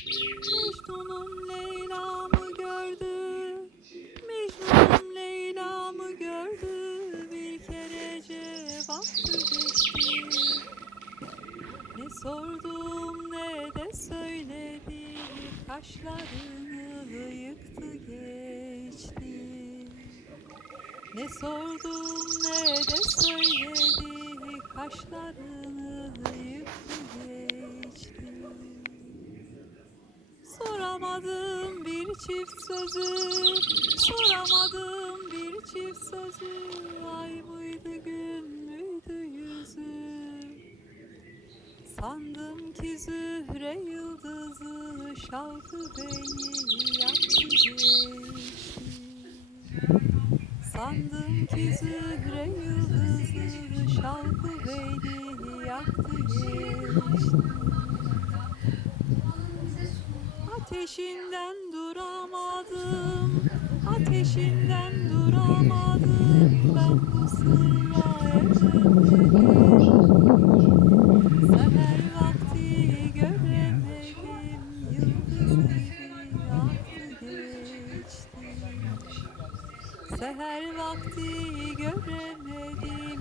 Mecnun'um Leyla'mı gördü. Mecnun'um Leyla'mı gördü. Bir kerece baktı geçti. Ne sordum ne de söyledi. Kaşlarını yıktı geçti. Ne sordum ne de söyledi. Kaşlarını yıktı geçti. Soramadım bir çift sözü. Soramadım bir çift sözü. Ay mıydı gün müydü yüzü? Sandım ki zühre yıldızı Şavkı beni yaktı geçti Sandım ki zühre yıldızı Şavkı beni yaktı geçti Ateşinden duramadım, ateşinden duramadım. Ben bu sırra eremedim. Seher vakti göremedim, yıldız geçti. Seher vakti göremedim,